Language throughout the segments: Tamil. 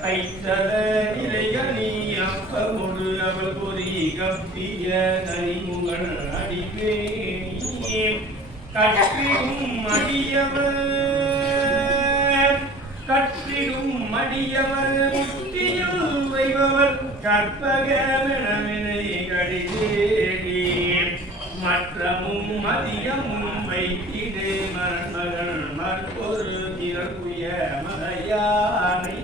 கைத்தல நிலைகனி அப்பமுடு அவள் பொறி கப்பிய கனிமுகன் அடிப்பேணியே கற்றிடும் அடியவர் முத்தியுள் வைபவர் கற்பகமெனவினை கடிதேடி மற்றமும் மதியமும் வைத்திடு மருமகள் மற்பொரு திறப்புய மலையானை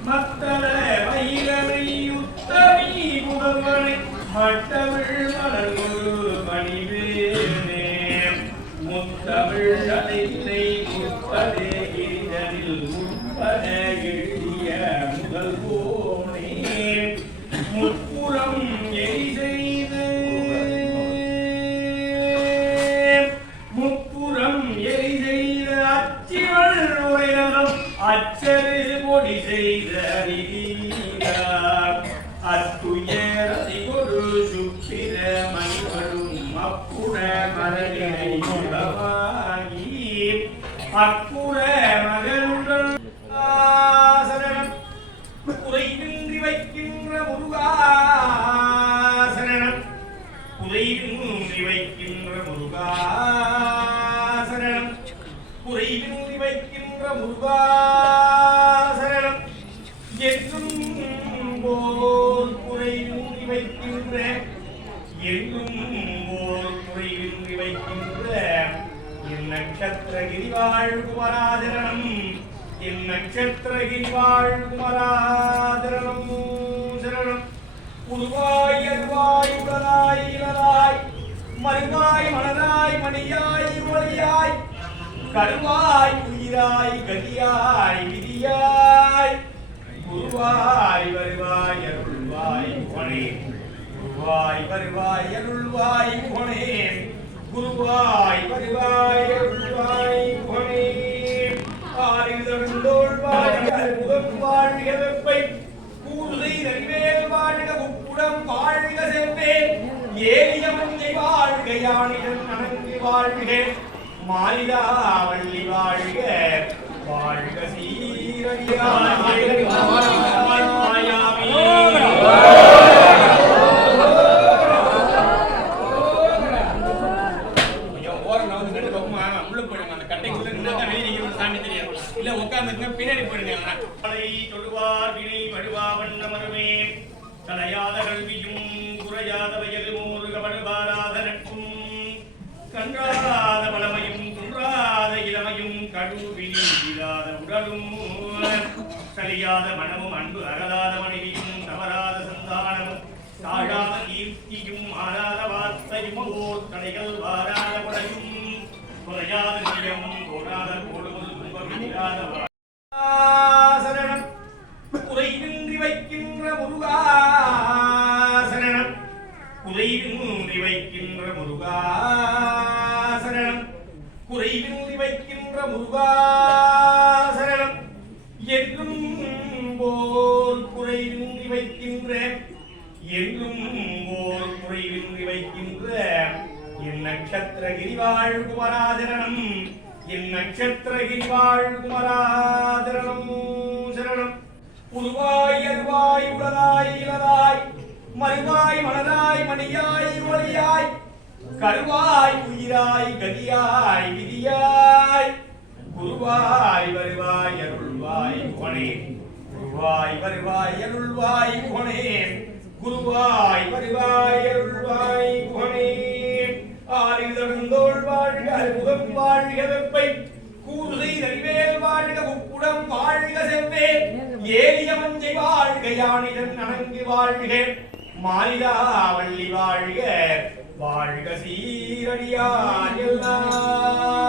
மத்தல வயிறனை உத்தமி புகழ்வனை மட்டமிழ் மலர்கொரு பணிவேனே முத்தமிழ் அலைத்தை முப்பதே கிரிதனில் முற்பத எழுதிய முதல்வோனே முப்புறம் எரி செய்து அச்சிவள் உரையகம் அச்சரு பொடி செய்த அத்துயரதி ஒரு சுப்பிர மணிவரும் அப்புற மரணினை உளவாகி அப்புற மகளுடன் சரணம் குறைவின்றி வைக்கின்ற முருகாசரணம் குறைவின்றி வைக்கின்ற முருகாசரணம் குறைவின்றி வைக்கின்ற முருகாசரணம் என்றும் போல் குறைவின்றி வைக்கின்ற என்றும் போல் குறைவின்றி வைக்கின்ற என் நட்சத்திரகிரி வாழ்குமராதரணம் என் நட்சத்திரகிரி வாழ்குமராதரணம் சரணம் உருவாய் அருவாய் உடலாய் இளராய் மருகாய் மலராய் மணியாய் ஒளியாய் கருவாய் உயிராய் கதியாய் விதியாய் குருவாய் வருவாய் அருள்வாய் குணே குருவாய் வருவாய் அருள்வாய் குணே குருவாய் வருவாய் அருள்வாய் குணே ஆரிதந்தோள் வாழ்க முதல் வாழ்க வெப்பை கூறுதை நரிவேல் வாழ்க உப்புடம் வாழ்க செவ்வே ஏலியமங்கை வாழ்க யானிடன் அணங்கி வாழ்க மாலிதா வள்ளி வாழ்க வாழ்க பின்னாடி போயிடுங்க தொழுவார் வினை வடுவா வண்ணமருமே தலையாத கல்வியும் குறையாத வயது மூறுக வடுவாராத நட்பும் கன்றாத பலமையும் குன்றாத இளமையும் கடுவினி இல்லாத உடலும் கலியாத மனமும் அன்பு அறலாத மனைவியும் தவறாத சந்தானமும் தாழாத கீர்த்தியும் ஆறாத வார்த்தையும் ஓர் கடைகள் வாராத கொடையும் கொலையாத நிலையமும் கோடாத கோடுமுள் துன்பமில்லாத சரணம் குறைவின்றி வைக்கின்ற முருகாசரணம் குறைவின்றி வைக்கின்ற முருகாசரணம் குறைவின்றி வைக்கின்ற முருகாசரணம் என்றும் போல் குறைவின்றி வைக்கின்ற என்றும் போல் குறைவின்றி வைக்கின்ற என் நட்சத்திரகிரி வாழ்குமராதரணம் என் நட்சத்திரகிரி வாழ்குமராதரணம் சரணம் உருவாய் அருவாய் உடலாய் இளராய் மருகாய் மலராய் மணியாய் ஒளியாய் கருவாய் உயிராய் கதியாய் விதியாய் குருவாய் வருவாய் அருள்வாய் குணே குருவாய் வருவாய் அருள்வாய் குணே குருவாய் வருவாய் அருள்வாய் குணே ஆரிதந்தோள் வாழ்க அற்புதம் வாழ்க வெப்பை கூறுதை நரிவேல் வாழ்க உப்புடம் வாழ்க செவ்வே ஏலியமஞ்சை வாழ்க யானிடன் அணங்கி வாழ்க மாலிதா வள்ளி வாழ்க வாழ்க சீரடியார் எல்லாம்